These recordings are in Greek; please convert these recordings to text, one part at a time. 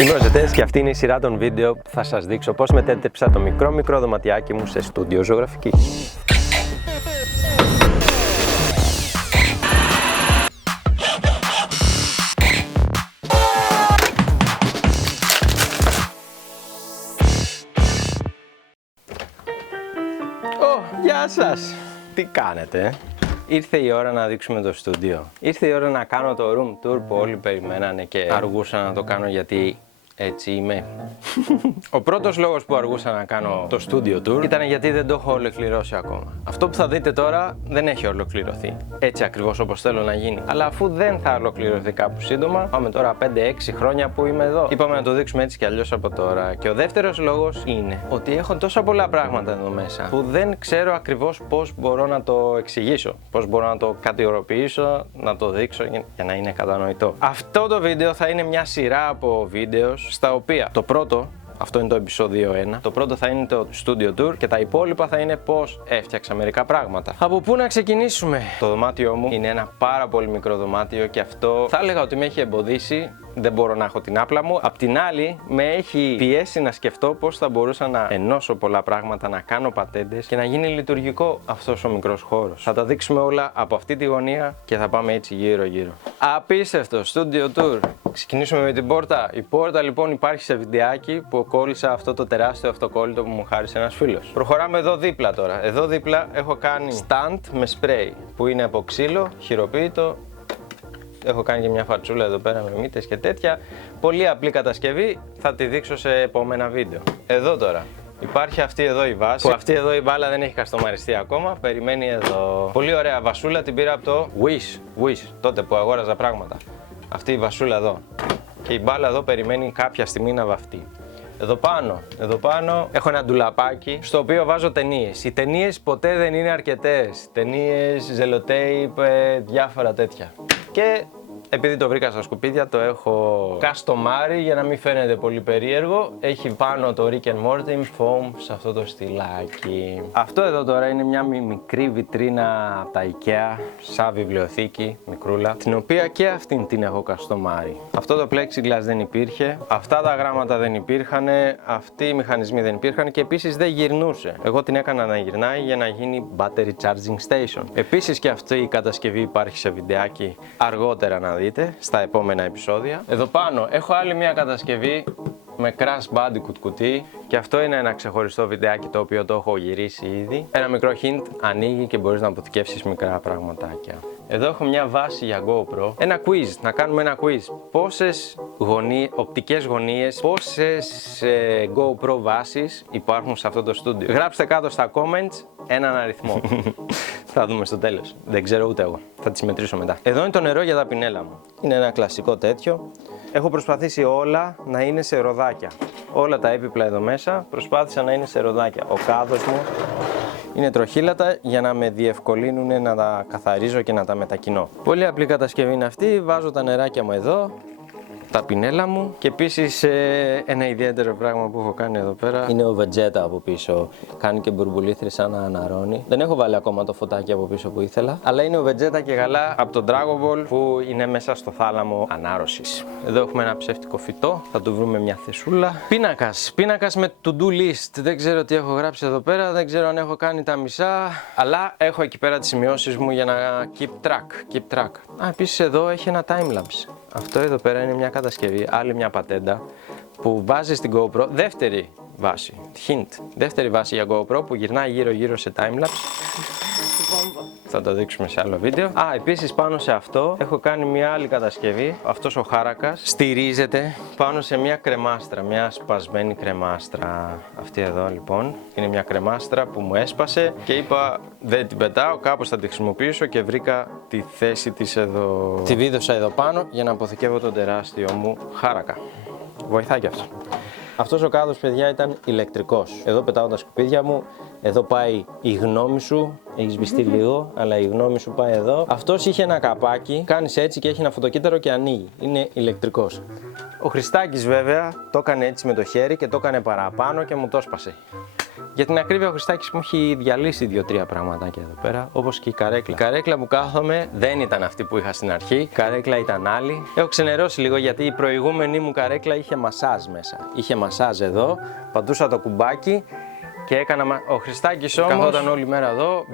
Είμαι ο Ζετές και αυτή είναι η σειρά των βίντεο που θα σας δείξω πώς μετέτρεψα το μικρό δωματιάκι μου σε στούντιο ζωγραφική. Γεια σας! Τι κάνετε? Ήρθε η ώρα να δείξουμε το στούντιο. Ήρθε η ώρα να κάνω το room tour που όλοι περιμένανε και αργούσα να το κάνω γιατί έτσι είμαι. Ο πρώτος λόγος που αργούσα να κάνω το studio tour ήταν γιατί δεν το έχω ολοκληρώσει ακόμα. Αυτό που θα δείτε τώρα δεν έχει ολοκληρωθεί έτσι ακριβώς όπως θέλω να γίνει. Αλλά αφού δεν θα ολοκληρωθεί κάπου σύντομα, πάμε τώρα 5-6 χρόνια που είμαι εδώ. Είπαμε να το δείξουμε έτσι κι αλλιώς από τώρα. Και ο δεύτερος λόγος είναι ότι έχω τόσα πολλά πράγματα εδώ μέσα που δεν ξέρω ακριβώς πώς μπορώ να το εξηγήσω. Πώς μπορώ να το κατηγοροποιήσω, να το δείξω για να είναι κατανοητό. Αυτό το βίντεο θα είναι μια σειρά από βίντεο στα οποία το πρώτο, αυτό είναι το επεισόδιο 1, το πρώτο θα είναι το studio tour και τα υπόλοιπα θα είναι πώς έφτιαξα μερικά πράγματα. Από πού να ξεκινήσουμε? Το δωμάτιό μου είναι ένα πάρα πολύ μικρό δωμάτιο και αυτό θα έλεγα ότι με έχει εμποδίσει. Δεν μπορώ να έχω την άπλα μου. Απ' την άλλη, με έχει πιέσει να σκεφτώ πώς θα μπορούσα να ενώσω πολλά πράγματα, να κάνω πατέντες και να γίνει λειτουργικό αυτός ο μικρός χώρος. Θα τα δείξουμε όλα από αυτή τη γωνία και θα πάμε έτσι γύρω-γύρω. Απίστευτο studio tour. Ξεκινήσουμε με την πόρτα. Η πόρτα λοιπόν υπάρχει σε βιντεάκι που κόλλησα αυτό το τεράστιο αυτοκόλλητο που μου χάρισε ένας φίλος. Προχωράμε εδώ δίπλα τώρα. Εδώ δίπλα έχω κάνει stand με spray που είναι από ξύλο, χειροποίητο. Έχω κάνει και μια φατσούλα εδώ πέρα με μύτες και τέτοια. Πολύ απλή κατασκευή, θα τη δείξω σε επόμενα βίντεο. Εδώ τώρα υπάρχει αυτή εδώ η βάση, που αυτή εδώ η μπάλα δεν έχει καστομαριστεί ακόμα, περιμένει εδώ. Πολύ ωραία βασούλα, την πήρα από το Wish, τότε που αγόραζα πράγματα. Αυτή η βασούλα εδώ. Και η μπάλα εδώ περιμένει κάποια στιγμή να βαφτεί. Εδώ πάνω έχω ένα ντουλαπάκι στο οποίο βάζω ταινίες. Οι ταινίες ποτέ δεν είναι αρκετές. Ταινίες, ζελοτέιπ, διάφορα τέτοια. Και επειδή το βρήκα στα σκουπίδια, το έχω καστομάρει για να μην φαίνεται πολύ περίεργο. Έχει πάνω το Rick and Morty foam σε αυτό το στυλάκι. Αυτό εδώ τώρα είναι μια μικρή βιτρίνα από τα IKEA, σαν βιβλιοθήκη, μικρούλα, την οποία και αυτήν την έχω καστομάρει. Αυτό το plexiglass δεν υπήρχε, αυτά τα γράμματα δεν υπήρχαν, αυτοί οι μηχανισμοί δεν υπήρχαν και επίσης δεν γυρνούσε. Εγώ την έκανα να γυρνάει για να γίνει battery charging station. Επίσης και αυτή η κατασκευή υπάρχει σε βιντεάκι αργότερα να δείτε στα επόμενα επεισόδια. Εδώ πάνω έχω άλλη μια κατασκευή με Crash Bandicoot κουτί και αυτό είναι ένα ξεχωριστό βιντεάκι το οποίο το έχω γυρίσει ήδη. Ένα μικρό hint, ανοίγει και μπορείς να αποθηκεύσεις μικρά πραγματάκια. Εδώ έχω μια βάση για GoPro. Ένα quiz, να κάνουμε ένα quiz. Πόσες οπτικές γωνίες, πόσες GoPro βάσεις υπάρχουν σε αυτό το στούντιο? Γράψτε κάτω στα comments έναν αριθμό. Θα δούμε στο τέλος. Δεν ξέρω ούτε εγώ. Θα τις μετρήσω μετά. Εδώ είναι το νερό για τα πινέλα μου. Είναι ένα κλασικό τέτοιο. Έχω προσπαθήσει όλα να είναι σε ροδάκια. Όλα τα έπιπλα εδώ μέσα προσπάθησα να είναι σε ροδάκια. Ο κάδος μου είναι τροχύλατα για να με διευκολύνουν να τα καθαρίζω και να τα μετακινώ. Πολύ απλή κατασκευή είναι αυτή. Βάζω τα νεράκια μου εδώ, τα πινέλα μου και επίσης ένα ιδιαίτερο πράγμα που έχω κάνει εδώ πέρα είναι ο Vegeta από πίσω. Κάνει και μπουρμπουλήθρι σαν να αναρώνει. Δεν έχω βάλει ακόμα το φωτάκι από πίσω που ήθελα, αλλά είναι ο Vegeta και γαλά από τον Dragon Ball που είναι μέσα στο θάλαμο ανάρρωσης. Εδώ έχουμε ένα ψεύτικο φυτό, θα του βρούμε μια θεσούλα. Πίνακας με to-do list. Δεν ξέρω τι έχω γράψει εδώ πέρα, δεν ξέρω αν έχω κάνει τα μισά, αλλά έχω εκεί πέρα τις σημειώσεις μου για να keep track. Επίσης εδώ έχει ένα timelapse. Αυτό εδώ πέρα είναι μια κατασκευή, άλλη μια πατέντα που βάζει στην GoPro, δεύτερη βάση, δεύτερη βάση για GoPro που γυρνάει γύρω-γύρω σε timelapse. Θα το δείξουμε σε άλλο βίντεο. Επίσης πάνω σε αυτό έχω κάνει μια άλλη κατασκευή. Αυτός ο χάρακας στηρίζεται πάνω σε μια κρεμάστρα, μια σπασμένη κρεμάστρα. Αυτή εδώ λοιπόν είναι μια κρεμάστρα που μου έσπασε και είπα δεν την πετάω, κάπως θα τη χρησιμοποιήσω και βρήκα τη θέση της εδώ. Τη βίδωσα εδώ πάνω για να αποθηκεύω τον τεράστιο μου χάρακα. Βοηθάει και αυτό. Αυτός ο κάδος, παιδιά, ήταν ηλεκτρικός. Εδώ πετάω τα σκουπίδια μου, εδώ πάει η γνώμη σου, έχει σβηστεί λίγο, αλλά η γνώμη σου πάει εδώ. Αυτός είχε ένα καπάκι, κάνεις έτσι και έχει ένα φωτοκύτταρο και ανοίγει. Είναι ηλεκτρικός. Ο Χριστάκης βέβαια το έκανε έτσι με το χέρι και το έκανε παραπάνω και μου το σπάσε. Για την ακρίβεια, ο Χριστάκης μου έχει διαλύσει 2-3 πραγματάκια εδώ πέρα, όπως και η καρέκλα. Η καρέκλα που κάθομαι δεν ήταν αυτή που είχα στην αρχή, η καρέκλα ήταν άλλη. Έχω ξενερώσει λίγο γιατί η προηγούμενη μου καρέκλα είχε μασάζ μέσα. Είχε μασάζ εδώ, πατούσα το κουμπάκι και έκανα. Ο Χριστάκης όμως καθόταν όλη μέρα εδώ,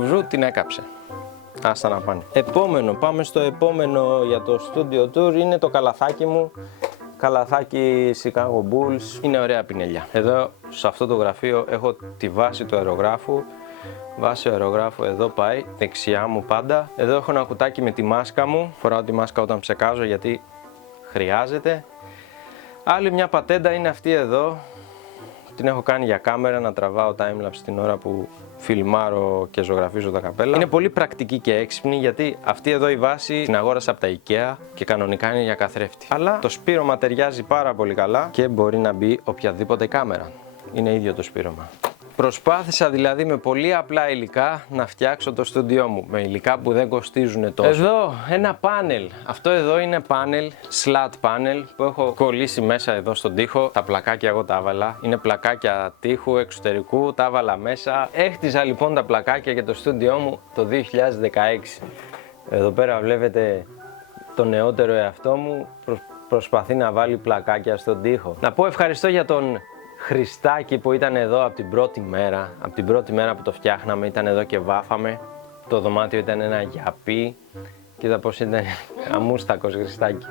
βζου, την έκαψε. Άστα να πάνε. Επόμενο, πάμε στο επόμενο για το studio tour, είναι το καλαθάκι μου. Καλαθάκι Chicago Bulls, είναι ωραία πινελιά. Εδώ σε αυτό το γραφείο έχω τη βάση του αερογράφου. Βάση αερογράφου εδώ πάει, δεξιά μου πάντα. Εδώ έχω ένα κουτάκι με τη μάσκα μου. Φοράω τη μάσκα όταν ψεκάζω γιατί χρειάζεται. Άλλη μια πατέντα είναι αυτή εδώ. Την έχω κάνει για κάμερα να τραβάω timelapse την ώρα που φιλμάρω και ζωγραφίζω τα καπέλα. Είναι πολύ πρακτική και έξυπνη γιατί αυτή εδώ η βάση την αγόρασα από τα IKEA και κανονικά είναι για καθρέφτη. Αλλά το σπήρωμα ταιριάζει πάρα πολύ καλά και μπορεί να μπει οποιαδήποτε κάμερα. Είναι ίδιο το σπήρωμα. Προσπάθησα δηλαδή με πολύ απλά υλικά να φτιάξω το στούντιό μου, με υλικά που δεν κοστίζουν τόσο. Εδώ ένα πάνελ, αυτό εδώ είναι πάνελ, slat πάνελ που έχω κολλήσει μέσα εδώ στον τοίχο. Τα πλακάκια εγώ τα έβαλα, είναι πλακάκια τοίχου εξωτερικού, τα έβαλα μέσα. Έχτιζα λοιπόν τα πλακάκια για το στούντιό μου το 2016. Εδώ πέρα βλέπετε το νεότερο εαυτό μου προσπαθεί να βάλει πλακάκια στον τοίχο. Να πω ευχαριστώ για τον Χριστάκη που ήταν εδώ από την πρώτη μέρα. Από την πρώτη μέρα που το φτιάχναμε ήταν εδώ και βάφαμε. Το δωμάτιο ήταν ένα γιαπί. Κοίτα πως ήταν αμούστακος Χριστάκης.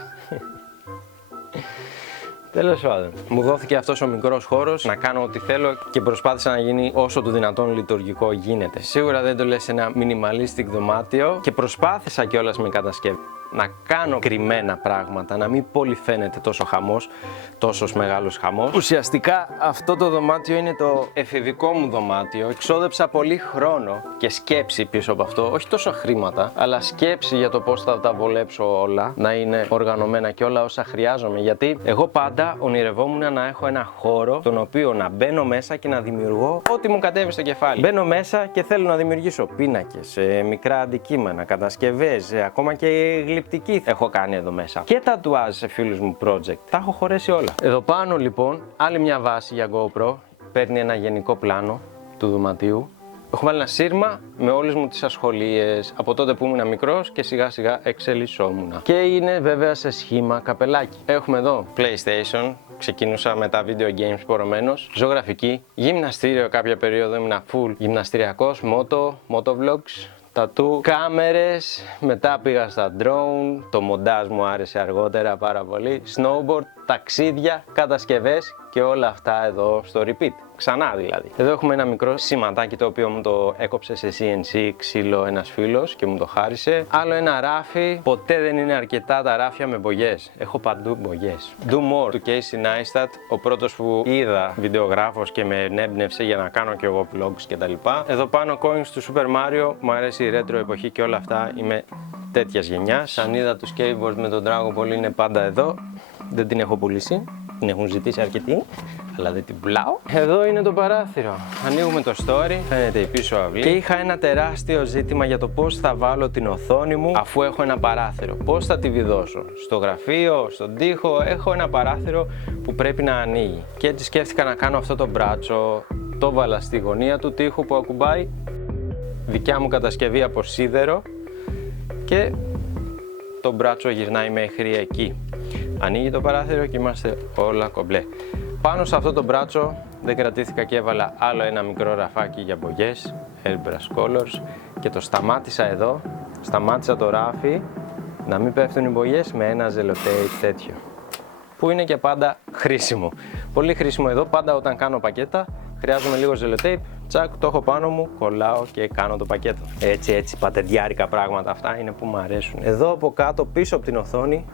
Τέλος πάντων, μου δόθηκε αυτός ο μικρός χώρος να κάνω ό,τι θέλω και προσπάθησα να γίνει όσο το δυνατόν λειτουργικό γίνεται. Σίγουρα δεν το λες ένα minimalistic δωμάτιο και προσπάθησα κιόλας με κατασκευή να κάνω κρυμμένα πράγματα, να μην πολύ φαίνεται τόσο χαμός, τόσος μεγάλος χαμός. Ουσιαστικά αυτό το δωμάτιο είναι το εφηβικό μου δωμάτιο. Εξόδεψα πολύ χρόνο και σκέψη πίσω από αυτό, όχι τόσο χρήματα, αλλά σκέψη για το πώς θα τα βολέψω όλα, να είναι οργανωμένα και όλα όσα χρειάζομαι. Γιατί εγώ πάντα ονειρευόμουν να έχω ένα χώρο, τον οποίο να μπαίνω μέσα και να δημιουργώ ό,τι μου κατέβει στο κεφάλι. Μπαίνω μέσα και θέλω να δημιουργήσω πίνακες, μικρά αντικείμενα, κατασκευές, ακόμα και γλυπτική έχω κάνει εδώ μέσα. Και τατουάζ σε φίλους μου project. Τα έχω χωρέσει όλα. Εδώ πάνω λοιπόν, άλλη μια βάση για GoPro. Παίρνει ένα γενικό πλάνο του δωματίου. Έχω βάλει ένα σύρμα με όλες μου τις ασχολίες από τότε που ήμουν μικρός και σιγά σιγά εξελισσόμουν. Και είναι βέβαια σε σχήμα καπελάκι. Έχουμε εδώ PlayStation. Ξεκίνησα με τα video games πορωμένος, ζωγραφική, γυμναστήριο κάποια περίοδο ήμουν full γυμναστηριακός, motovlogs, τατού, κάμερες, μετά πήγα στα drone, το μοντάζ μου άρεσε αργότερα πάρα πολύ, snowboard, ταξίδια, κατασκευές και όλα αυτά εδώ στο repeat. Ξανά δηλαδή. Εδώ έχουμε ένα μικρό σηματάκι το οποίο μου το έκοψε σε CNC ξύλο ένας φίλος και μου το χάρισε. Άλλο ένα ράφι. Ποτέ δεν είναι αρκετά τα ράφια με μπογιές. Έχω παντού μπογιές. Do More του Casey Neistat, ο πρώτος που είδα βιντεογράφος και με ενέμπνευσε για να κάνω και εγώ vlogs κτλ. Εδώ πάνω coins του Super Mario. Μου αρέσει η retro εποχή και όλα αυτά. Είμαι τέτοιας γενιάς. Σανίδα του skateboard με τον Dragon Ball είναι πάντα εδώ. Δεν την έχω πουλήσει. Την έχουν ζητήσει αρκετοί, αλλά δεν την πουλάω. Εδώ είναι το παράθυρο. Ανοίγουμε το story, φαίνεται η πίσω αυλή. Και είχα ένα τεράστιο ζήτημα για το πώς θα βάλω την οθόνη μου αφού έχω ένα παράθυρο. Πώς θα τη βιδώσω. Στο γραφείο, στον τοίχο, έχω ένα παράθυρο που πρέπει να ανοίγει. Και έτσι σκέφτηκα να κάνω αυτό το μπράτσο. Το βάλα στη γωνία του τοίχου που ακουμπάει. Δικιά μου κατασκευή από σίδερο. Και το μπράτσο γυρνάει μέχρι εκεί. Ανοίγει το παράθυρο και είμαστε όλα κομπλέ. Πάνω σε αυτό το μπράτσο δεν κρατήθηκα και έβαλα άλλο ένα μικρό ραφάκι για μπογιές, airbrush colors και το σταμάτησα εδώ, σταμάτησα το ράφι να μην πέφτουν οι μπογιές με ένα ζελοτέιπ τέτοιο που είναι και πάντα χρήσιμο. Πολύ χρήσιμο εδώ, πάντα όταν κάνω πακέτα χρειάζομαι λίγο ζελοτέιπ, τσακ, το έχω πάνω μου, κολλάω και κάνω το πακέτο. Έτσι πατεντιάρικα πράγματα αυτά είναι που μου αρέσουν. Εδώ από κάτω πίσω από την οθόνη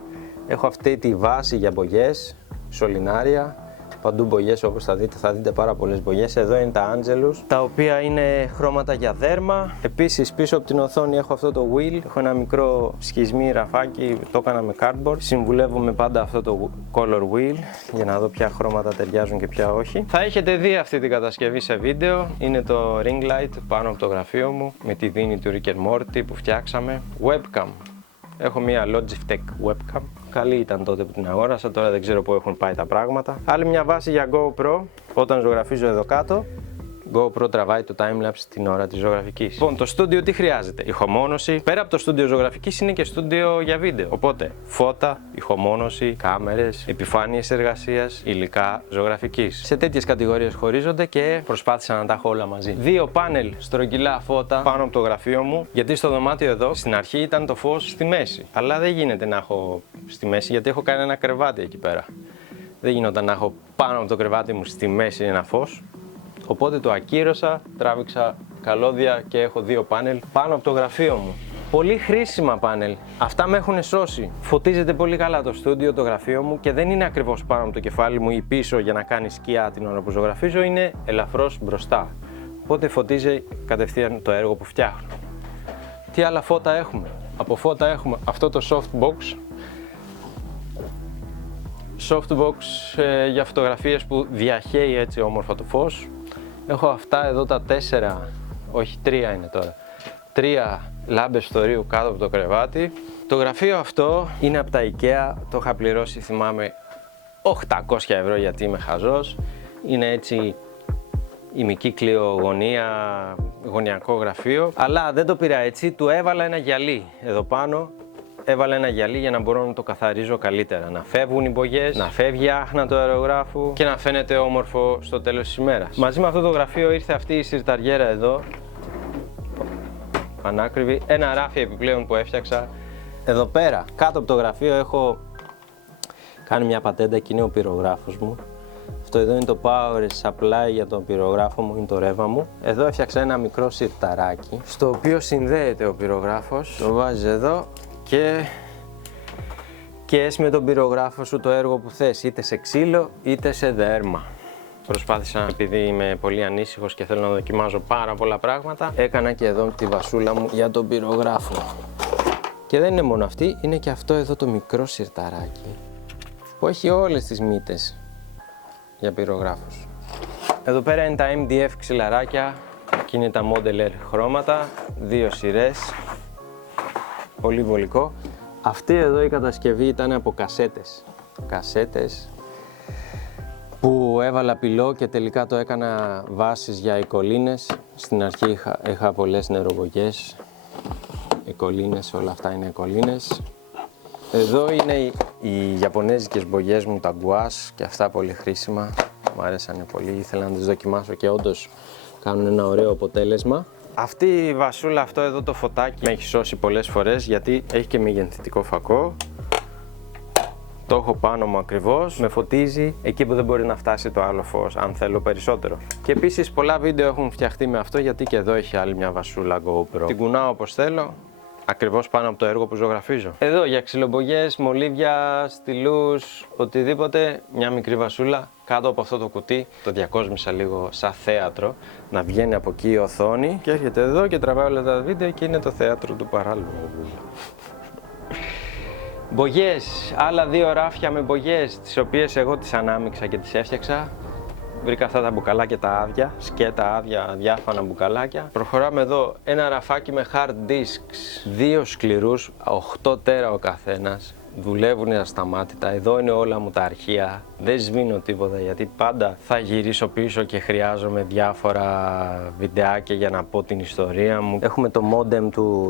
έχω αυτή τη βάση για μπογιές, σωληνάρια, παντού μπογιές όπως θα δείτε πάρα πολλές μπογιές. Εδώ είναι τα Angelus, τα οποία είναι χρώματα για δέρμα. Επίσης πίσω από την οθόνη έχω αυτό το wheel, έχω ένα μικρό σχισμί ραφάκι, το έκανα με cardboard. Συμβουλεύομαι πάντα αυτό το color wheel για να δω ποια χρώματα ταιριάζουν και ποια όχι. Θα έχετε δει αυτή την κατασκευή σε βίντεο, είναι το ring light πάνω από το γραφείο μου με τη δίνη του Rick and Morty που φτιάξαμε. Webcam. Έχω μια Logitech webcam. Καλή ήταν τότε που την αγόρασα, τώρα δεν ξέρω πού έχουν πάει τα πράγματα. Άλλη μια βάση για GoPro, όταν ζωγραφίζω εδώ κάτω, GoPro τραβάει το timelapse την ώρα της ζωγραφικής. Λοιπόν, το στούντιο τι χρειάζεται? Ηχομόνωση. Πέρα από το στούντιο ζωγραφικής είναι και στούντιο για βίντεο. Οπότε, φώτα, ηχομόνωση, κάμερες, επιφάνειες εργασίας, υλικά ζωγραφικής. Σε τέτοιες κατηγορίες χωρίζονται και προσπάθησα να τα έχω όλα μαζί. 2 πάνελ στρογγυλά φώτα πάνω από το γραφείο μου, γιατί στο δωμάτιο εδώ στην αρχή ήταν το φως στη μέση. Αλλά δεν γίνεται να έχω στη μέση γιατί έχω κάνει ένα κρεβάτι εκεί πέρα. Δεν γινόταν να έχω πάνω από το κρεβάτι μου στη μέση ένα φως. Οπότε το ακύρωσα, τράβηξα καλώδια και έχω 2 πάνελ πάνω από το γραφείο μου. Πολύ χρήσιμα πάνελ. Αυτά με έχουν σώσει. Φωτίζεται πολύ καλά το στούντιο, το γραφείο μου και δεν είναι ακριβώς πάνω από το κεφάλι μου ή πίσω για να κάνει σκιά την ώρα που ζωγραφίζω, είναι ελαφρώς μπροστά. Οπότε φωτίζει κατευθείαν το έργο που φτιάχνω. Τι άλλα φώτα έχουμε? Από φώτα έχουμε αυτό το softbox. Softbox για φωτογραφίες που διαχέει έτσι όμορφα το φως. Έχω αυτά εδώ τα 4, όχι 3 είναι τώρα, 3 λάμπες φθορείου κάτω από το κρεβάτι. Το γραφείο αυτό είναι από τα IKEA, το είχα πληρώσει θυμάμαι 800 ευρώ γιατί είμαι χαζός. Είναι έτσι ημικύκλιο γωνιακό γραφείο, αλλά δεν το πήρα έτσι, του έβαλα ένα γυαλί εδώ πάνω. Έβαλα ένα γυαλί για να μπορώ να το καθαρίζω καλύτερα, να φεύγουν οι μπογιές, να φεύγει άχνα του αερογράφου και να φαίνεται όμορφο στο τέλος της ημέρας. Μαζί με αυτό το γραφείο ήρθε αυτή η συρταριέρα εδώ, πανάκριβη, ένα ράφι επιπλέον που έφτιαξα. Εδώ πέρα, κάτω από το γραφείο έχω κάνει μια πατέντα και είναι ο πυρογράφος μου. Αυτό εδώ είναι το power supply για τον πυρογράφο μου, είναι το ρεύμα μου. Εδώ έφτιαξα ένα μικρό συρταράκι, στο οποίο συνδέεται ο πυρογράφος. Το βάζεις εδώ και έσαι με τον πυρογράφο σου το έργο που θες, είτε σε ξύλο είτε σε δέρμα. Προσπάθησα, επειδή είμαι πολύ ανήσυχος και θέλω να δοκιμάζω πάρα πολλά πράγματα, έκανα και εδώ τη βασούλα μου για τον πυρογράφο. Και δεν είναι μόνο αυτή, είναι και αυτό εδώ το μικρό συρταράκι που έχει όλες τις μύτες για πυρογράφους. Εδώ πέρα είναι τα MDF ξυλαράκια και είναι τα Model R χρώματα, 2 σειρές, πολύ βολικό. Αυτή εδώ η κατασκευή ήταν από κασέτες που έβαλα πυλό και τελικά το έκανα βάσεις για εικολίνες. Στην αρχή είχα πολλές νεροβογιές, εικολίνες, όλα αυτά είναι εικολίνες. Εδώ είναι οι ιαπωνέζικες μπογιές μου, τα γκουάς, και αυτά πολύ χρήσιμα. Μου άρεσαν πολύ, ήθελα να τις δοκιμάσω και όντως κάνουν ένα ωραίο αποτέλεσμα. Αυτή η βασούλα, αυτό εδώ το φωτάκι με έχει σώσει πολλές φορές γιατί έχει και μεγενθητικό φακό. Το έχω πάνω μου ακριβώς, με φωτίζει εκεί που δεν μπορεί να φτάσει το άλλο φως, αν θέλω περισσότερο. Και επίσης πολλά βίντεο έχουν φτιαχτεί με αυτό γιατί και εδώ έχει άλλη μια βασούλα GoPro. Την κουνάω όπως θέλω, ακριβώς πάνω από το έργο που ζωγραφίζω. Εδώ για ξυλομπογιές, μολύβια, στυλούς, οτιδήποτε, μια μικρή βασούλα κάτω από αυτό το κουτί. Το διακόσμησα λίγο σαν θέατρο, να βγαίνει από εκεί η οθόνη και έρχεται εδώ και τραβάει όλα τα βίντεο και είναι το θέατρο του παράλογου. Μπογιές, άλλα 2 ράφια με μπογιές, τις οποίες εγώ τις ανάμειξα και τις έφτιαξα. Βρήκα αυτά τα μπουκαλάκια τα άδεια, σκέτα άδεια, διάφανα μπουκαλάκια. Προχωράμε εδώ, ένα ραφάκι με hard disks, 2 σκληρούς, 8 τέρα ο καθένας. Δουλεύουν ασταμάτητα, εδώ είναι όλα μου τα αρχεία, δεν σβήνω τίποτα γιατί πάντα θα γυρίσω πίσω και χρειάζομαι διάφορα βιντεάκια για να πω την ιστορία μου. Έχουμε το modem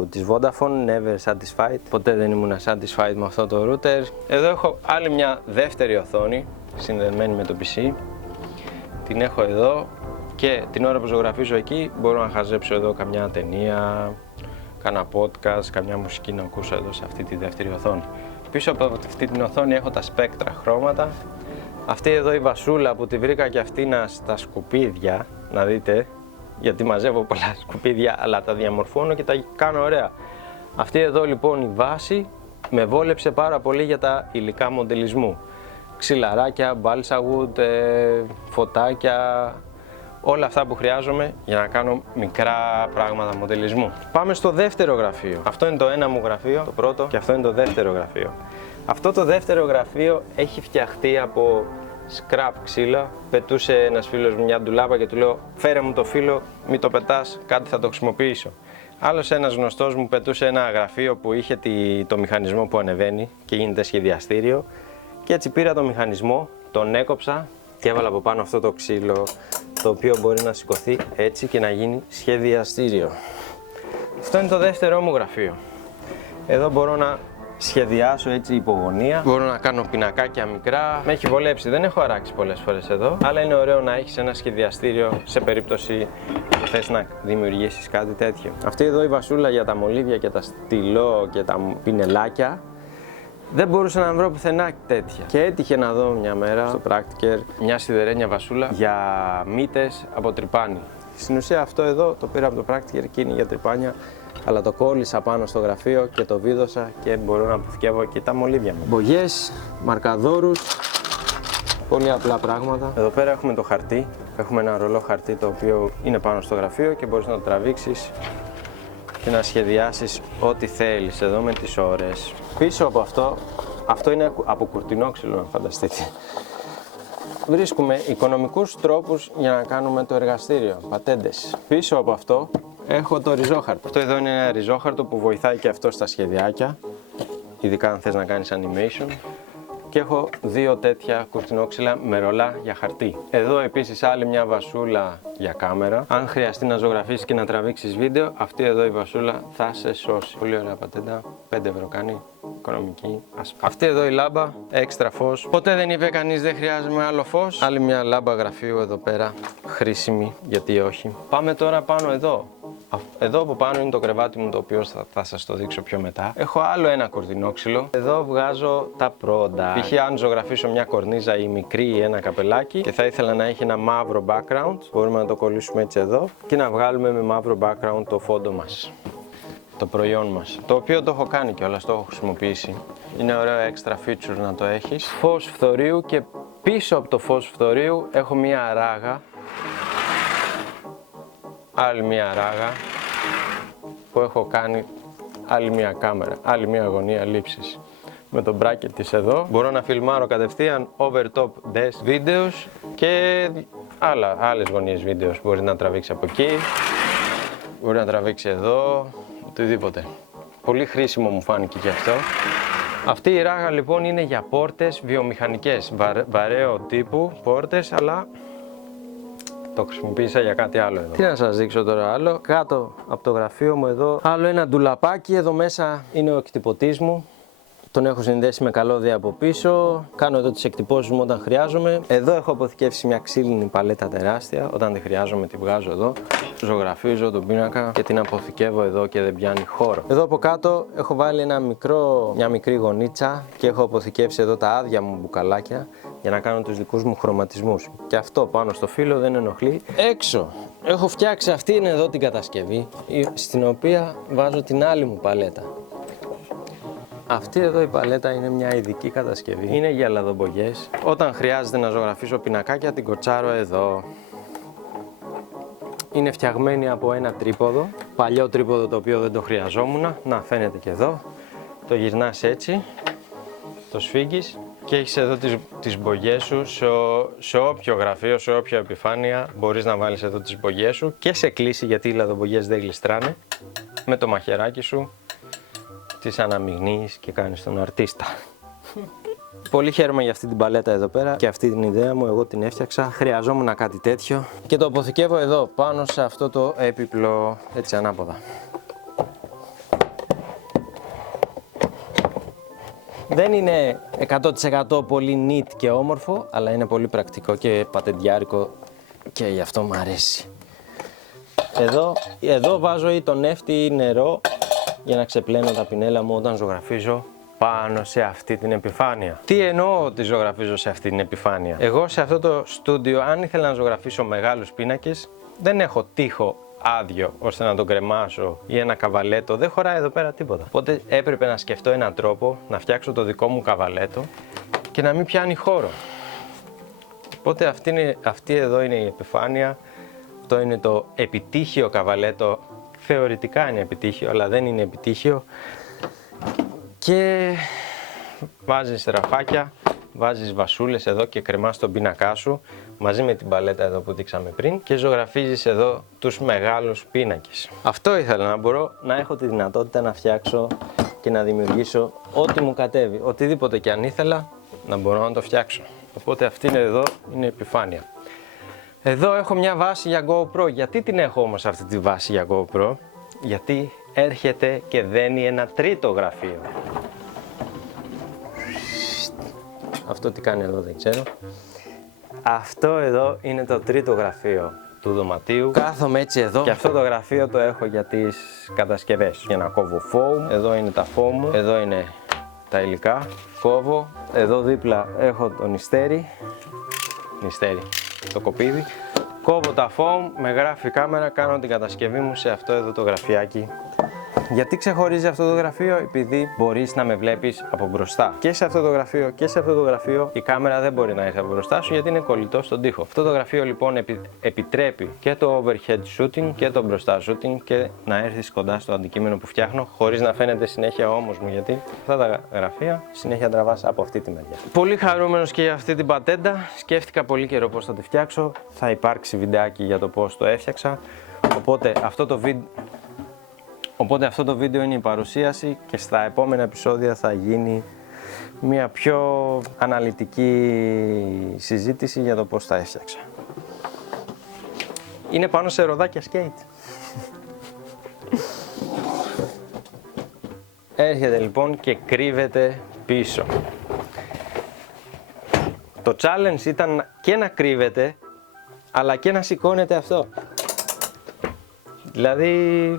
της Vodafone, never satisfied, ποτέ δεν ήμουν satisfied με αυτό το router. Εδώ έχω άλλη μια δεύτερη οθόνη συνδεδεμένη με το PC, την έχω εδώ και την ώρα που ζωγραφίζω εκεί μπορώ να χαζέψω εδώ καμιά ταινία, κάνα podcast, καμιά μουσική να ακούσω εδώ σε αυτή τη δεύτερη οθόνη. Πίσω από αυτή την οθόνη έχω τα σπέκτρα χρώματα. Αυτή εδώ η βασούλα που τη βρήκα και αυτήν στα σκουπίδια, να δείτε, γιατί μαζεύω πολλά σκουπίδια αλλά τα διαμορφώνω και τα κάνω ωραία. Αυτή εδώ λοιπόν η βάση με βόλεψε πάρα πολύ για τα υλικά μοντελισμού. Ξυλαράκια, balsa wood, φωτάκια, όλα αυτά που χρειάζομαι για να κάνω μικρά πράγματα μοντελισμού. Πάμε στο δεύτερο γραφείο. Αυτό είναι το ένα μου γραφείο, το πρώτο, και αυτό είναι το δεύτερο γραφείο. Αυτό το δεύτερο γραφείο έχει φτιαχτεί από scrap ξύλα. Πετούσε ένας φίλος μου μια ντουλάπα και του λέω φέρε μου το φύλλο, μη το πετάς, κάτι θα το χρησιμοποιήσω. Άλλος ένας γνωστός μου πετούσε ένα γραφείο που είχε το μηχανισμό που ανεβαίνει και γίνεται σχεδιαστήριο. Και έτσι πήρα το μηχανισμό, τον έκοψα και έβαλα από πάνω αυτό το ξύλο, το οποίο μπορεί να σηκωθεί έτσι και να γίνει σχεδιαστήριο. Αυτό είναι το δεύτερό μου γραφείο. Εδώ μπορώ να σχεδιάσω έτσι υπογωνία, μπορώ να κάνω πινακάκια μικρά. Με έχει βολέψει, δεν έχω αράξει πολλές φορές εδώ, αλλά είναι ωραίο να έχεις ένα σχεδιαστήριο σε περίπτωση που θες να δημιουργήσεις κάτι τέτοιο. Αυτή εδώ η βασούλα για τα μολύβια και τα στυλό και τα πινελάκια, δεν μπορούσα να βρω πουθενά τέτοια. Και έτυχε να δω μια μέρα στο Practiker μια σιδερένια βασούλα για μύτες από τρυπάνι. Στην ουσία αυτό εδώ το πήρα από το Practiker και είναι για τρυπάνια, αλλά το κόλλησα πάνω στο γραφείο και το βίδωσα και μπορώ να αποθηκεύω και τα μολύβια μου. Μπογιές, μαρκαδόρους, πολύ απλά πράγματα. Εδώ πέρα έχουμε το χαρτί. Έχουμε ένα ρολό χαρτί το οποίο είναι πάνω στο γραφείο και μπορείς να το τραβήξεις και να σχεδιάσεις ό,τι θέλεις εδώ με τις ώρες. Πίσω από αυτό είναι από κουρτινόξυλο, να φανταστείτε. Βρίσκουμε οικονομικούς τρόπους για να κάνουμε το εργαστήριο, πατέντες. Πίσω από αυτό έχω το ριζόχαρτο. Αυτό εδώ είναι ένα ριζόχαρτο που βοηθάει και αυτό στα σχεδιάκια, ειδικά αν θες να κάνεις animation. Και έχω δύο τέτοια κουρτινόξυλα με ρολά για χαρτί. Εδώ επίσης άλλη μια βασούλα για κάμερα. Αν χρειαστεί να ζωγραφίσεις και να τραβήξεις βίντεο, αυτή εδώ η βασούλα θα σε σώσει. Πολύ ωραία πατέντα, 5 ευρώ κάνει, οικονομική. Αυτή εδώ η λάμπα, έξτρα φως. Ποτέ δεν είπε κανείς δεν χρειάζομαι άλλο φως. Άλλη μια λάμπα γραφείου εδώ πέρα, χρήσιμη, γιατί όχι. Πάμε τώρα πάνω εδώ. Εδώ από πάνω είναι το κρεβάτι μου, το οποίο θα σας το δείξω πιο μετά. Έχω άλλο ένα κουρτινόξυλο. Εδώ βγάζω τα πρόντα. Π.χ. αν ζωγραφίσω μια κορνίζα ή μικρή ή ένα καπελάκι και θα ήθελα να έχει ένα μαύρο background, μπορούμε να το κολλήσουμε έτσι εδώ και να βγάλουμε με μαύρο background το φόντο μας, το προϊόν μας. Το οποίο το έχω κάνει κιόλας, το έχω χρησιμοποιήσει. Είναι ωραίο extra feature να το έχεις. Φως φθορείου και πίσω από το φως φθορείου έχω μια ράγα. Άλλη μια ράγα που έχω κάνει άλλη μια κάμερα, άλλη μια γωνία λήψης. Με το bracket της εδώ μπορώ να φιλμάρω κατευθείαν over top desk videos και άλλες γωνίες βίντεο μπορεί να τραβήξει από εκεί, μπορεί να τραβήξει εδώ, οτιδήποτε. Πολύ χρήσιμο μου φάνηκε και αυτό. Αυτή η ράγα λοιπόν είναι για πόρτες βιομηχανικές, βαρέο τύπου πόρτες, αλλά το χρησιμοποίησα για κάτι άλλο εδώ. Τι να σας δείξω τώρα άλλο. Κάτω από το γραφείο μου εδώ άλλο ένα ντουλαπάκι. Εδώ μέσα είναι ο εκτυπωτής μου. Τον έχω συνδέσει με καλώδια από πίσω. Κάνω εδώ τις εκτυπώσεις μου όταν χρειάζομαι. Εδώ έχω αποθηκεύσει μια ξύλινη παλέτα τεράστια. Όταν τη χρειάζομαι τη βγάζω εδώ. Ζωγραφίζω τον πίνακα και την αποθηκεύω εδώ και δεν πιάνει χώρο. Εδώ από κάτω έχω βάλει μια μικρή γωνίτσα και έχω αποθηκεύσει εδώ τα άδεια μου μπουκαλάκια για να κάνω τους δικούς μου χρωματισμούς. Και αυτό πάνω στο φύλλο δεν ενοχλεί. Έξω έχω φτιάξει αυτή είναι εδώ την κατασκευή, στην οποία βάζω την άλλη μου παλέτα. Αυτή εδώ η παλέτα είναι μια ειδική κατασκευή. Είναι για λαδομπογιές. Όταν χρειάζεται να ζωγραφίσω πινακάκια την κοτσάρω εδώ. Είναι φτιαγμένη από ένα τρίποδο. Παλιό τρίποδο το οποίο δεν το χρειαζόμουν. Να φαίνεται και εδώ. Το γυρνάς έτσι. Το σφίγγεις. Και έχεις εδώ τις μπογιές σου σε όποιο γραφείο, σε όποια επιφάνεια μπορείς να βάλεις εδώ τις μπογιές σου και σε κλείσει γιατί οι λαδομπογιές δεν γλιστράνε. Με το μαχαιράκι σου τις αναμειγνύεις και κάνεις τον αρτίστα. Πολύ χαίρομαι για αυτή την παλέτα εδώ πέρα και αυτή την ιδέα μου, εγώ την έφτιαξα. Χρειαζόμουν κάτι τέτοιο και το αποθηκεύω εδώ πάνω σε αυτό το έπιπλο έτσι ανάποδα. Δεν είναι 100% πολύ neat και όμορφο, αλλά είναι πολύ πρακτικό και πατεντιάρικο και γι' αυτό μου αρέσει. Εδώ βάζω ή το νεύτη ή νερό για να ξεπλένω τα πινέλα μου όταν ζωγραφίζω πάνω σε αυτή την επιφάνεια. Τι εννοώ ότι ζωγραφίζω σε αυτή την επιφάνεια? Εγώ σε αυτό το στούντιο, αν ήθελα να ζωγραφίσω μεγάλους πίνακες, δεν έχω τοίχο άδειο ώστε να τον κρεμάσω ή ένα καβαλέτο, δεν χωράει εδώ πέρα τίποτα. Οπότε έπρεπε να σκεφτώ έναν τρόπο να φτιάξω το δικό μου καβαλέτο και να μην πιάνει χώρο. Οπότε αυτή εδώ είναι η επιφάνεια, αυτό είναι το επιτύχιο καβαλέτο. Θεωρητικά είναι επιτύχιο, αλλά δεν είναι επιτύχιο. Και βάζεις ραφάκια, βάζεις βασούλες εδώ και κρεμάς τον πίνακά σου μαζί με την παλέτα εδώ που δείξαμε πριν και ζωγραφίζεις εδώ τους μεγάλους πίνακες. Αυτό ήθελα, να μπορώ να έχω τη δυνατότητα να φτιάξω και να δημιουργήσω ό,τι μου κατέβει. Οτιδήποτε και αν ήθελα να μπορώ να το φτιάξω. Οπότε αυτή είναι εδώ, είναι η επιφάνεια. Εδώ έχω μια βάση για GoPro. Γιατί την έχω όμως αυτή τη βάση για GoPro? Γιατί έρχεται και δένει ένα τρίτο γραφείο. Αυτό τι κάνει εδώ δεν ξέρω. Αυτό εδώ είναι το τρίτο γραφείο του δωματίου. Κάθομαι έτσι εδώ και αυτό το γραφείο το έχω για τις κατασκευές. Για να κόβω foam. Εδώ είναι τα foam μου. Εδώ είναι τα υλικά. Κόβω. Εδώ δίπλα έχω το νηστέρι. Το κοπίδι. Κόβω τα foam, με γράφει η κάμερα, κάνω την κατασκευή μου σε αυτό εδώ το γραφιάκι. Γιατί ξεχωρίζει αυτό το γραφείο? Επειδή μπορείς να με βλέπεις από μπροστά. Και σε αυτό το γραφείο και σε αυτό το γραφείο η κάμερα δεν μπορεί να έρθει από μπροστά σου γιατί είναι κολλητό στον τοίχο. Αυτό το γραφείο λοιπόν επιτρέπει και το overhead shooting και το μπροστά shooting και να έρθεις κοντά στο αντικείμενο που φτιάχνω χωρίς να φαίνεται συνέχεια όμως μου, γιατί αυτά τα γραφεία συνέχεια τραβάς από αυτή τη μεριά. Πολύ χαρούμενος και για αυτή την πατέντα. Σκέφτηκα πολύ καιρό πώς θα τη φτιάξω. Θα υπάρξει βιντεάκι για το πώς το έφτιαξα. Οπότε αυτό το βίντεο είναι η παρουσίαση και στα επόμενα επεισόδια θα γίνει μια πιο αναλυτική συζήτηση για το πώς τα έφτιαξα. Είναι πάνω σε ροδάκια σκέιτ. Έρχεται λοιπόν και κρύβεται πίσω. Το challenge ήταν και να κρύβεται αλλά και να σηκώνεται αυτό. Δηλαδή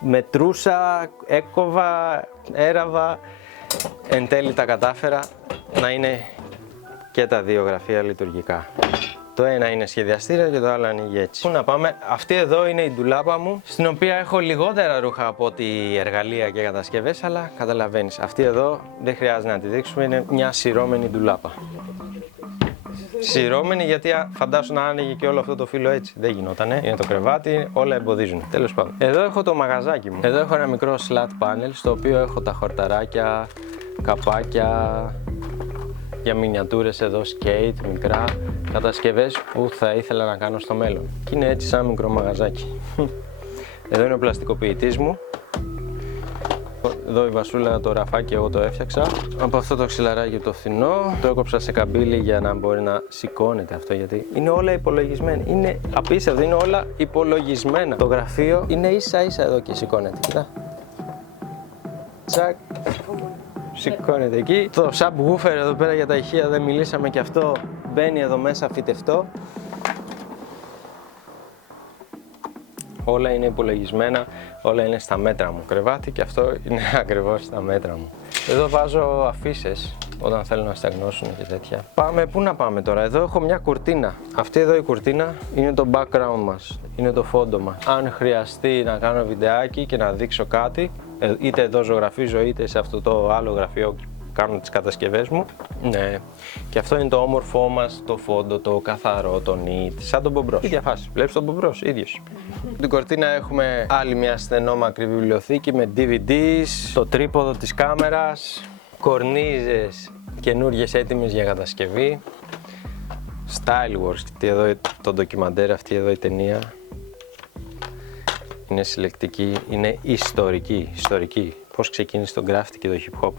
μετρούσα, έκοβα, έραβα, εν τέλει τα κατάφερα να είναι και τα δύο γραφεία λειτουργικά. Το ένα είναι σχεδιαστήριο και το άλλο ανοίγει έτσι. Πού να πάμε? Αυτή εδώ είναι η ντουλάπα μου, στην οποία έχω λιγότερα ρούχα από ότι εργαλεία και κατασκευές, αλλά καταλαβαίνεις, αυτή εδώ δεν χρειάζεται να τη δείξουμε, είναι μια σειρώμενη ντουλάπα. Σειρώμενη γιατί φαντάσου να άνοιγε και όλο αυτό το φύλλο έτσι. Δεν γινότανε. Είναι το κρεβάτι, όλα εμποδίζουν. Τέλος πάντων. Εδώ έχω το μαγαζάκι μου. Εδώ έχω ένα μικρό slat panel στο οποίο έχω τα χορταράκια, καπάκια για μινιατούρες εδώ, skate, μικρά κατασκευές που θα ήθελα να κάνω στο μέλλον. Και είναι έτσι σαν μικρό μαγαζάκι. Εδώ είναι ο πλαστικοποιητής μου. Εδώ η βασούλα, το ραφάκι, εγώ το έφτιαξα. Από αυτό το ξυλαράκι το φθηνό, το έκοψα σε καμπύλη για να μπορεί να σηκώνεται αυτό, γιατί είναι όλα υπολογισμένα. Είναι απίστευτο, είναι όλα υπολογισμένα. Το γραφείο είναι ίσα ίσα εδώ και σηκώνεται. Κοίτα. Τσακ. Σηκώνεται εκεί. Το subwoofer εδώ πέρα για τα ηχεία δεν μιλήσαμε, και αυτό μπαίνει εδώ μέσα φυτευτό. Όλα είναι υπολογισμένα, όλα είναι στα μέτρα μου. Κρεβάτι και αυτό είναι ακριβώς στα μέτρα μου. Εδώ βάζω αφίσες όταν θέλω να στεγνώσουν και τέτοια. Πάμε, πού να πάμε τώρα? Εδώ έχω μια κουρτίνα. Αυτή εδώ η κουρτίνα είναι το background μας, είναι το φόντο μας. Αν χρειαστεί να κάνω βιντεάκι και να δείξω κάτι, είτε εδώ ζωγραφίζω είτε σε αυτό το άλλο γραφείο κάνω τις κατασκευές μου. Ναι. Και αυτό είναι το όμορφό μας, το φόντο, το καθαρό, το neat, σαν τον Μπομπρός. Ίδια φάση. Βλέπεις τον Μπομπρός, ίδιος. Την κορτίνα έχουμε άλλη μια στενόμακρη βιβλιοθήκη με DVDs, το τρίποδο της κάμερας, κορνίζες καινούργιες έτοιμες για κατασκευή, Styleworks, αυτή εδώ το ντοκιμαντέρ, αυτή εδώ η ταινία. Είναι συλλεκτική, είναι ιστορική. Πώς ξεκίνησε το graffiti και το hip hop.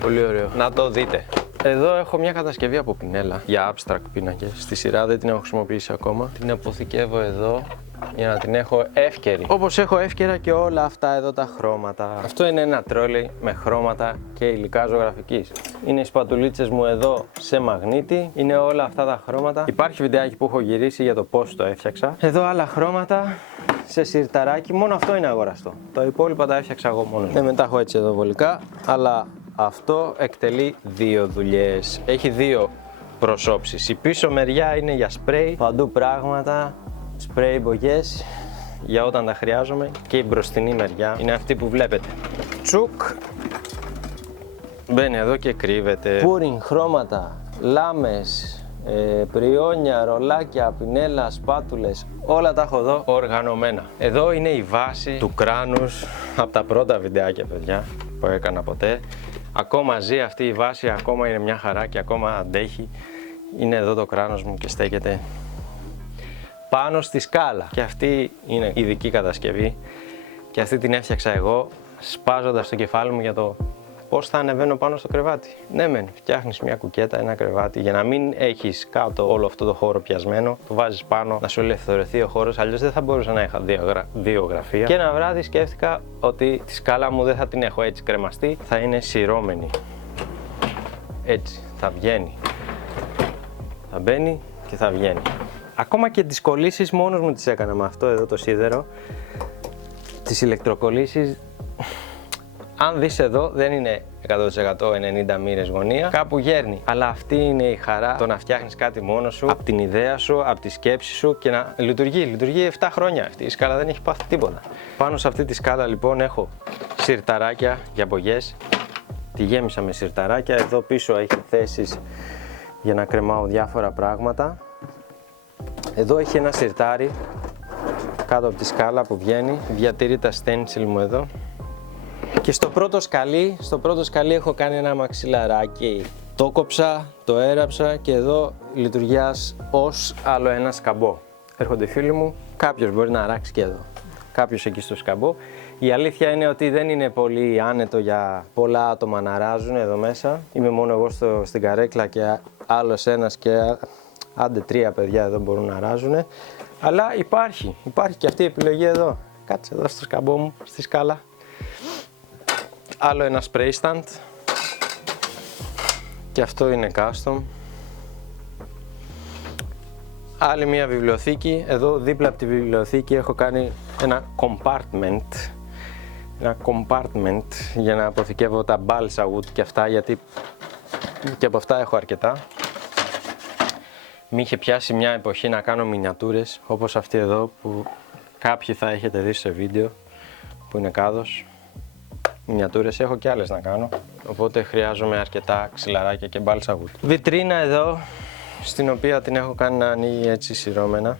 Πολύ ωραίο. Να το δείτε. Εδώ έχω μια κατασκευή από πινέλα για abstract πίνακες. Στη σειρά δεν την έχω χρησιμοποιήσει ακόμα. Την αποθηκεύω εδώ για να την έχω εύκαιρη. Όπως έχω εύκαιρα και όλα αυτά εδώ τα χρώματα. Αυτό είναι ένα τρόλεϊ με χρώματα και υλικά ζωγραφικής. Είναι οι σπατουλίτσες μου εδώ σε μαγνήτη. Είναι όλα αυτά τα χρώματα. Υπάρχει βιντεάκι που έχω γυρίσει για το πώς το έφτιαξα. Εδώ άλλα χρώματα σε σιρταράκι. Μόνο αυτό είναι αγοραστό. Το υπόλοιπα τα έφτιαξα εγώ μόνος μου. Μετά έχω έτσι εδώ βολικά, αλλά αυτό εκτελεί δύο δουλειές. Έχει δύο προσώψεις. Η πίσω μεριά είναι για σπρέι, παντού πράγματα, σπρέι μπογιές για όταν τα χρειάζομαι, και η μπροστινή μεριά είναι αυτή που βλέπετε. Τσουκ! Μπαίνει εδώ και κρύβεται. Πούρινγκ, χρώματα, λάμες, πριόνια, ρολάκια, πινέλα, σπάτουλες, όλα τα έχω εδώ οργανωμένα. Εδώ είναι η βάση του κράνους από τα πρώτα βιντεάκια, παιδιά, που έκανα ποτέ. Ακόμα ζει αυτή η βάση, ακόμα είναι μια χαρά και ακόμα αντέχει. Είναι εδώ το κράνος μου και στέκεται πάνω στη σκάλα. Και αυτή είναι ειδική κατασκευή και αυτή την έφτιαξα εγώ σπάζοντας το κεφάλι μου για το πώς θα ανεβαίνω πάνω στο κρεβάτι. Ναι, μεν, φτιάχνεις μια κουκέτα, ένα κρεβάτι για να μην έχεις κάτω όλο αυτό το χώρο πιασμένο. Το βάζεις πάνω, να σου ελευθερωθεί ο χώρος. Αλλιώς δεν θα μπορούσα να είχα δύο γραφεία. Και ένα βράδυ σκέφτηκα ότι τη σκάλα μου δεν θα την έχω έτσι κρεμαστή, θα είναι σειρώμενη. Έτσι, θα βγαίνει. Θα μπαίνει και θα βγαίνει. Ακόμα και τις κολλήσεις μόνος μου τις έκανα με αυτό εδώ το σίδερο. Τις ηλεκτροκολλήσεις, αν δεις εδώ, δεν είναι 100% 90 μοίρες γωνία, κάπου γέρνει. Αλλά αυτή είναι η χαρά, το να φτιάχνεις κάτι μόνος σου, από την ιδέα σου, από τη σκέψη σου και να λειτουργεί. Λειτουργεί 7 χρόνια αυτή η σκάλα, δεν έχει πάθει τίποτα. Πάνω σε αυτή τη σκάλα λοιπόν έχω σιρταράκια για μπογιές. Τη γέμισα με σιρταράκια, εδώ πίσω έχει θέσεις για να κρεμάω διάφορα πράγματα. Εδώ έχει ένα σιρτάρι κάτω από τη σκάλα που βγαίνει, διατηρεί τα stencil μου εδώ. Και στο πρώτο σκαλί έχω κάνει ένα μαξιλαράκι. Το κόψα, το έραψα και εδώ λειτουργεί ως άλλο ένα σκαμπό. Έρχονται οι φίλοι μου, κάποιος μπορεί να αράξει και εδώ, κάποιος εκεί στο σκαμπό. Η αλήθεια είναι ότι δεν είναι πολύ άνετο για πολλά άτομα να αράζουν εδώ μέσα. Είμαι μόνο εγώ στην καρέκλα και άλλος ένας και άντε 3 παιδιά εδώ μπορούν να αράζουν. Αλλά υπάρχει και αυτή η επιλογή εδώ. Κάτσε εδώ στο σκαμπό μου, στη σκάλα. Άλλο ένα spray stand. Και αυτό είναι custom. Άλλη μια βιβλιοθήκη. Εδώ δίπλα από τη βιβλιοθήκη έχω κάνει ένα compartment για να αποθηκεύω τα balsa wood και αυτά, γιατί και από αυτά έχω αρκετά. Μη είχε πιάσει μια εποχή να κάνω μινιατούρες όπως αυτή εδώ που κάποιοι θα έχετε δει σε βίντεο που είναι κάδος. Μινιατούρες έχω και άλλες να κάνω, οπότε χρειάζομαι αρκετά ξυλαράκια και balsa wood. Βιτρίνα εδώ, στην οποία την έχω κάνει να ανοίγει έτσι σειρώμενα.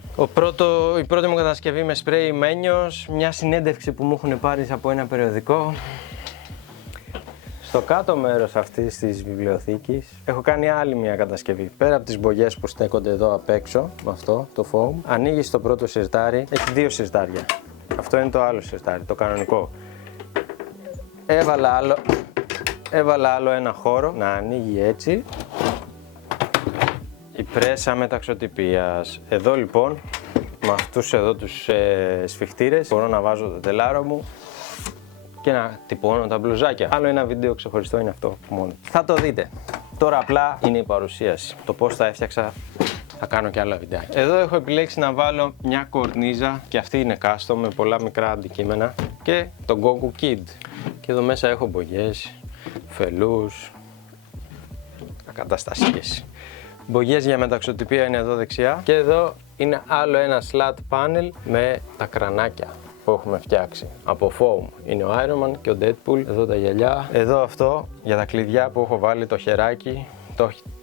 Η πρώτη μου κατασκευή με σπρέι μένιος, μια συνέντευξη που μου έχουν πάρει από ένα περιοδικό. Στο κάτω μέρος αυτής της βιβλιοθήκης έχω κάνει άλλη μια κατασκευή. Πέρα από τις μπογιές που στέκονται εδώ απ' έξω, με αυτό το foam, ανοίγει το πρώτο σιρτάρι, έχει 2 σιρτάρια. Αυτό είναι το άλλο σιρτάρι, το κανονικό. Έβαλα άλλο ένα χώρο να ανοίγει έτσι. Η πρέσα μεταξωτυπίας. Εδώ λοιπόν, με αυτούς εδώ τους σφιχτήρες, μπορώ να βάζω το τελάρο μου και να τυπώνω τα μπλουζάκια. Άλλο ένα βίντεο ξεχωριστό είναι αυτό μόνο. Θα το δείτε. Τώρα απλά είναι η παρουσίαση. Το πώς θα έφτιαξα θα κάνω και άλλα βιντεάκια. Εδώ έχω επιλέξει να βάλω μια κορνίζα και αυτή είναι custom με πολλά μικρά αντικείμενα και το Goku Kid. Και εδώ μέσα έχω μπογιές, φελούς, ακαταστασίες. Μπογιές για μεταξωτυπία είναι εδώ δεξιά και εδώ είναι άλλο ένα slat panel με τα κρανάκια που έχουμε φτιάξει από foam. Είναι ο Iron Man και ο Deadpool, εδώ τα γυαλιά. Εδώ αυτό για τα κλειδιά που έχω βάλει το χεράκι,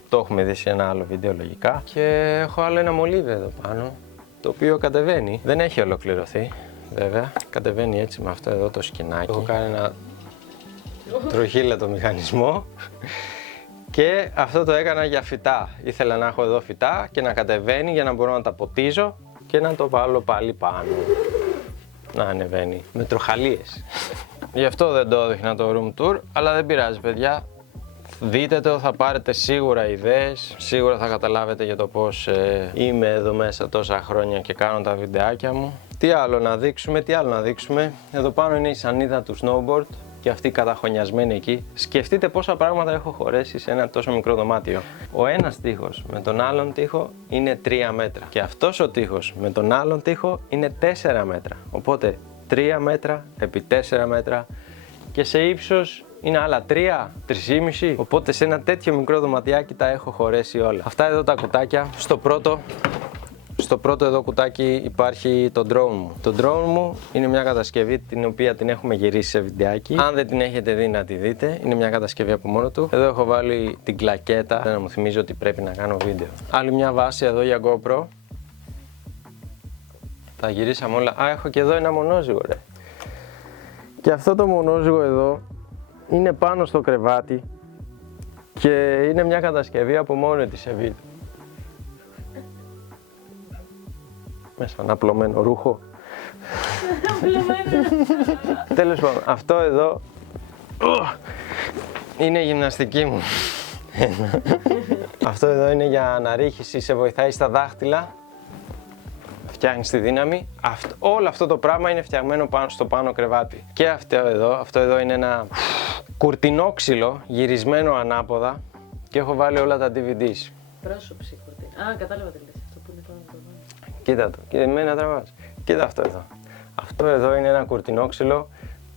το έχουμε δει σε ένα άλλο βίντεο λογικά. Και έχω άλλο ένα μολύβι εδώ πάνω, το οποίο κατεβαίνει, δεν έχει ολοκληρωθεί βέβαια. Κατεβαίνει έτσι με αυτό εδώ το σκηνάκι. Έχω κάνει ένα τροχύλατο μηχανισμό. Και αυτό το έκανα για φυτά. Ήθελα να έχω εδώ φυτά και να κατεβαίνει για να μπορώ να τα ποτίζω και να το βάλω πάλι πάνω. Να ανεβαίνει με τροχαλίες. Γι' αυτό δεν το έδειχνα το room tour, αλλά δεν πειράζει παιδιά. Δείτε το, θα πάρετε σίγουρα ιδέες, σίγουρα θα καταλάβετε για το πώς είμαι εδώ μέσα τόσα χρόνια και κάνω τα βιντεάκια μου. Τι άλλο να δείξουμε, εδώ πάνω είναι η σανίδα του snowboard και αυτή καταχωνιασμένη εκεί. Σκεφτείτε πόσα πράγματα έχω χωρέσει σε ένα τόσο μικρό δωμάτιο. Ο ένας τοίχος με τον άλλον τοίχο είναι 3 μέτρα και αυτός ο τοίχος με τον άλλον τοίχο είναι 4 μέτρα. Οπότε 3 μέτρα επί 4 μέτρα και σε ύψος είναι άλλα 3, 3,5. Οπότε σε ένα τέτοιο μικρό δωματιάκι τα έχω χωρέσει όλα. Αυτά εδώ τα κουτάκια. Στο πρώτο εδώ κουτάκι υπάρχει το drone μου. Το drone μου είναι μια κατασκευή την οποία την έχουμε γυρίσει σε βιντεάκι. Αν δεν την έχετε δει να τη δείτε, είναι μια κατασκευή από μόνο του. Εδώ έχω βάλει την κλακέτα, να μου θυμίζει ότι πρέπει να κάνω βίντεο. Άλλη μια βάση εδώ για GoPro. Τα γυρίσαμε όλα. Α, έχω και εδώ ένα μονόζυγο ρε. Και αυτό το μονόζυγο εδώ είναι πάνω στο κρεβάτι και είναι μια κατασκευή από μόνη της σε βίντεο. Μέσα ένα απλωμένο ρούχο. Τέλος πάντων, αυτό εδώ Είναι η γυμναστική μου. Αυτό εδώ είναι για αναρρίχηση, σε βοηθάει στα δάχτυλα. Φτιάχνεις τη δύναμη. Όλο αυτό το πράγμα είναι φτιαγμένο πάνω στο πάνω κρεβάτι. Και αυτό εδώ είναι ένα κουρτινόξυλο γυρισμένο ανάποδα και έχω βάλει όλα τα DVDs. Πρόσωψη κουρτίνα. Α, κατάλαβα τι λες. Αυτό που είναι πάνω από το βάρο. Κοίτα το, και εμένα τραβάς. Κοίτα αυτό εδώ. Αυτό εδώ είναι ένα κουρτινόξυλο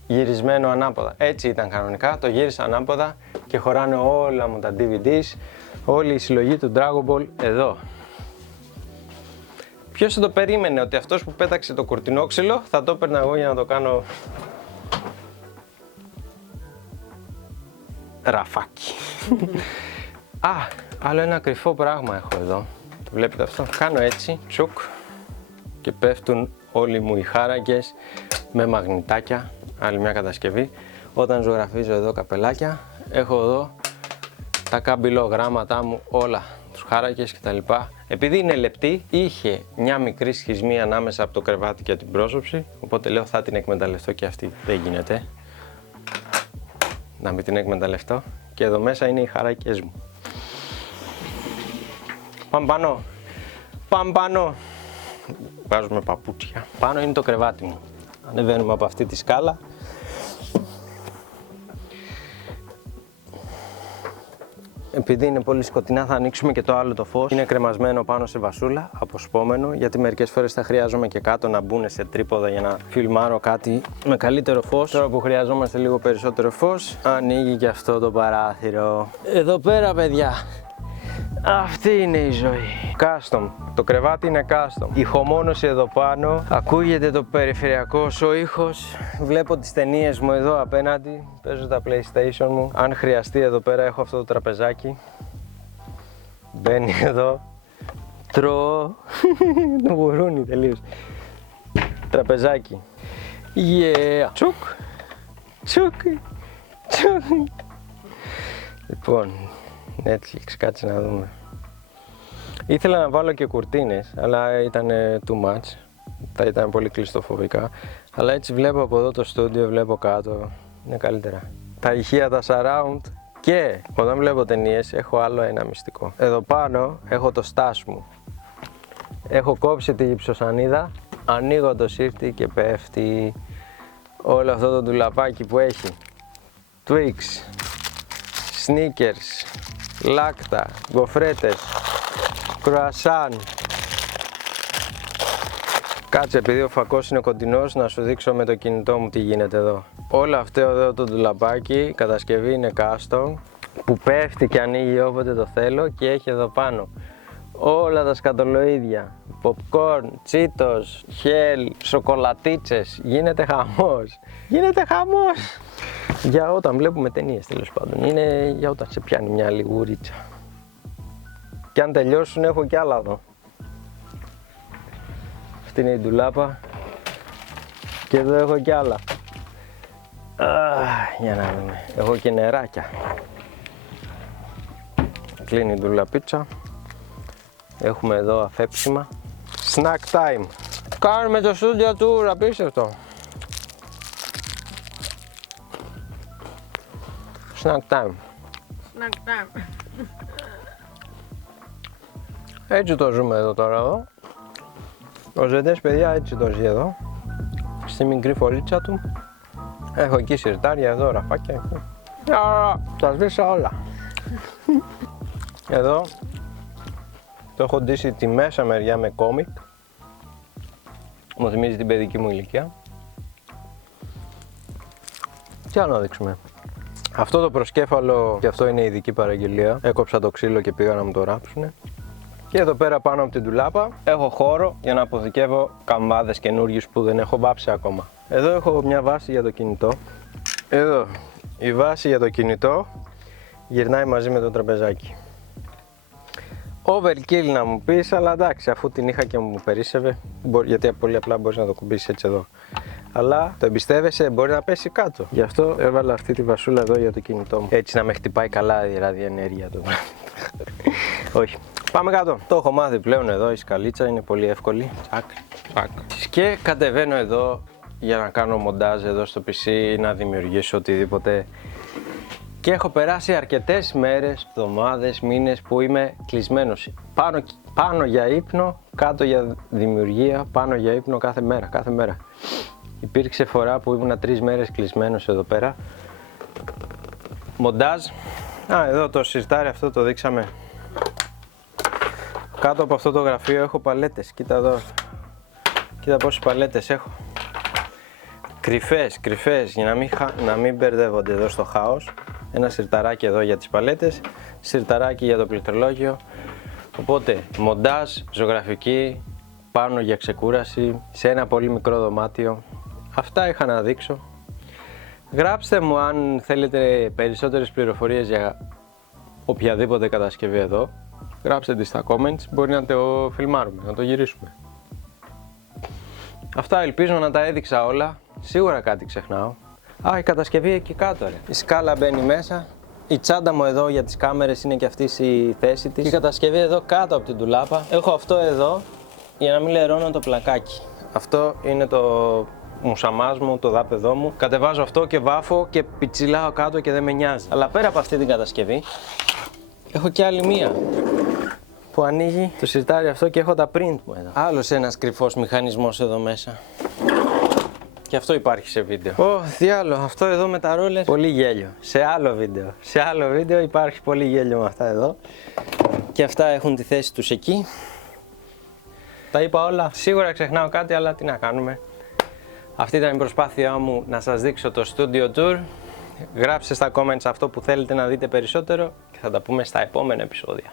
γυρισμένο ανάποδα. Έτσι ήταν κανονικά, το γύρισα ανάποδα και χωράνε όλα μου τα DVDs, όλη η συλλογή του Dragon Ball εδώ. Ποιος θα το περίμενε ότι αυτός που πέταξε το κουρτινόξυλο θα το έπαιρνα εγώ για να το κάνω ραφάκι. Α, άλλο ένα κρυφό πράγμα έχω εδώ. Το βλέπετε αυτό? Κάνω έτσι, τσουκ, και πέφτουν όλοι μου οι χάρακες με μαγνητάκια. Άλλη μια κατασκευή. Όταν ζωγραφίζω εδώ καπελάκια, έχω εδώ τα καμπυλογράμματά μου, όλα, τους χάρακες κτλ. Επειδή είναι λεπτή, είχε μια μικρή σχισμή ανάμεσα από το κρεβάτι και την πρόσωψη, οπότε λέω θα την εκμεταλλευτώ και αυτή. Δεν γίνεται να μην την εκμεταλλευτώ. Και εδώ μέσα είναι οι χαράκες μου. Πάμε πάνω. Πάμε πάνω. Βάζουμε παπούτσια. Πάνω είναι το κρεβάτι μου. Ανεβαίνουμε από αυτή τη σκάλα. Επειδή είναι πολύ σκοτεινά θα ανοίξουμε και το άλλο το φως. Είναι κρεμασμένο πάνω σε βασούλα, αποσπόμενο, γιατί μερικές φορές θα χρειάζομαι και κάτω να μπουν σε τρίποδα για να φιλμάρω κάτι με καλύτερο φως. Τώρα που χρειαζόμαστε λίγο περισσότερο φως, ανοίγει και αυτό το παράθυρο. Εδώ πέρα, παιδιά, αυτή είναι η ζωή. Custom. Το κρεβάτι είναι custom. Ηχομόνωση εδώ πάνω. Ακούγεται το περιφερειακός ο ήχος. Βλέπω τις ταινίες μου εδώ απέναντι. Παίζω τα PlayStation μου. Αν χρειαστεί, εδώ πέρα έχω αυτό το τραπεζάκι. Μπαίνει εδώ. Τρώω. Το γουρούνι τελείως. Τραπεζάκι. Yeah. Τσουκ. Τσουκ. Τσουκ. Λοιπόν, Netflix, κάτσε να δούμε. Ήθελα να βάλω και κουρτίνες, αλλά ήταν too much. Θα ήταν πολύ κλειστοφοβικά. Αλλά έτσι βλέπω από εδώ το στούντιο, βλέπω κάτω. Είναι καλύτερα. Τα ηχεία, τα surround. Και όταν βλέπω ταινίες έχω άλλο ένα μυστικό. Εδώ πάνω έχω το στάσ μου. Έχω κόψει τη γυψοσανίδα, ανοίγω το σύρτη και πέφτει όλο αυτό το ντουλαπάκι που έχει. Twix, Snickers, λάκτα, γκοφρέτες, κρουασάν. Κάτσε, επειδή ο φακός είναι κοντινός, να σου δείξω με το κινητό μου τι γίνεται εδώ. Όλο αυτό εδώ το ντουλαπάκι, η κατασκευή είναι custom, που πέφτει και ανοίγει όποτε το θέλω και έχει εδώ πάνω όλα τα σκατολοίδια, popcorn, Cheetos, Hell, σοκολατίτσες, γίνεται χαμός. Γίνεται χαμός! Για όταν βλέπουμε ταινίες, τέλος πάντων, είναι για όταν σε πιάνει μια λιγουρίτσα. Και αν τελειώσουν έχω κι άλλα εδώ. Αυτή είναι η ντουλάπα και εδώ έχω κι άλλα. Για να δούμε, έχω και νεράκια. Κλείνει η ντουλαπίτσα. Έχουμε εδώ αφέψιμα. Snack time. Κάνουμε το στούντιο tour, απίστευτο. Snack time. Snack time. Έτσι το ζούμε εδώ τώρα εδώ. Ο Ζεντές, παιδιά, έτσι το ζει εδώ. Στη μικρή φωλίτσα του. Έχω εκεί σιρτάρια, εδώ ραφάκια. Τα σβήσα όλα. Εδώ το έχω ντύσει τη μέσα μεριά με κόμικ. Μου θυμίζει την παιδική μου ηλικία. Τι άλλο να δείξουμε. Αυτό το προσκέφαλο, και αυτό είναι ειδική παραγγελία. Έκοψα το ξύλο και πήγα να μου το ράψουνε. Και εδώ πέρα πάνω από την ντουλάπα έχω χώρο για να αποθηκεύω καμβάδες καινούργιους που δεν έχω βάψει ακόμα. Εδώ έχω μια βάση για το κινητό. Εδώ η βάση για το κινητό γυρνάει μαζί με το τραπεζάκι. Overkill να μου πεις, αλλά εντάξει, αφού την είχα και μου περίσσευε, γιατί πολύ απλά μπορείς να το κουμπίσεις έτσι εδώ. Αλλά το εμπιστεύεσαι, μπορεί να πέσει κάτω. Γι' αυτό έβαλα αυτή τη βασούλα εδώ για το κινητό μου. Έτσι να με χτυπάει καλά η ραδιενέργεια του. Όχι. Πάμε κάτω. Το έχω μάθει πλέον εδώ, η σκαλίτσα είναι πολύ εύκολη. Τσακ, τσακ. Και κατεβαίνω εδώ για να κάνω μοντάζ εδώ στο PC ή να δημιουργήσω οτιδήποτε Και έχω περάσει αρκετές μέρες, εβδομάδες, μήνες που είμαι κλεισμένος. Πάνω για ύπνο, κάτω για δημιουργία, πάνω για ύπνο κάθε μέρα. Υπήρξε φορά που ήμουνα 3 μέρες κλεισμένος εδώ πέρα. Μοντάζ. Εδώ το σιρτάρι αυτό το δείξαμε. Κάτω από αυτό το γραφείο έχω παλέτες. Κοίτα εδώ. Κοίτα πόσες παλέτες έχω. Κρυφές για να μην μπερδεύονται εδώ στο χάος. Ένα σιρταράκι εδώ για τις παλέτες, σιρταράκι για το πληκτρολόγιο. Οπότε μοντάζ, ζωγραφική, πάνω για ξεκούραση, σε ένα πολύ μικρό δωμάτιο. Αυτά είχα να δείξω. Γράψτε μου αν θέλετε περισσότερες πληροφορίες για οποιαδήποτε κατασκευή εδώ. Γράψτε τις στα comments, μπορεί να το φιλμάρουμε, να το γυρίσουμε. Αυτά ελπίζω να τα έδειξα όλα. Σίγουρα κάτι ξεχνάω. Η κατασκευή εκεί κάτω ρε. Η σκάλα μπαίνει μέσα. Η τσάντα μου εδώ για τις κάμερες είναι και αυτή η θέση της. Η κατασκευή εδώ κάτω από την ντουλάπα. Έχω αυτό εδώ για να μην λερώνω το πλακάκι. Αυτό είναι το μουσαμάς μου, το δάπεδό μου. Κατεβάζω αυτό και βάφω και πιτσιλάω κάτω και δεν με νοιάζει. Αλλά πέρα από αυτή την κατασκευή έχω και άλλη μία που ανοίγει το σιρτάρι αυτό και έχω τα print μου εδώ. Άλλος ένας κρυφός μηχανισμός εδώ μέσα. Και αυτό υπάρχει σε βίντεο. Τι άλλο, αυτό εδώ με τα ρόλες, πολύ γέλιο. Σε άλλο βίντεο υπάρχει πολύ γέλιο με αυτά εδώ. Και αυτά έχουν τη θέση τους εκεί. Τα είπα όλα. Σίγουρα ξεχνάω κάτι, αλλά τι να κάνουμε. Αυτή ήταν η προσπάθειά μου να σας δείξω το studio tour. Γράψτε στα comments αυτό που θέλετε να δείτε περισσότερο και θα τα πούμε στα επόμενα επεισόδια.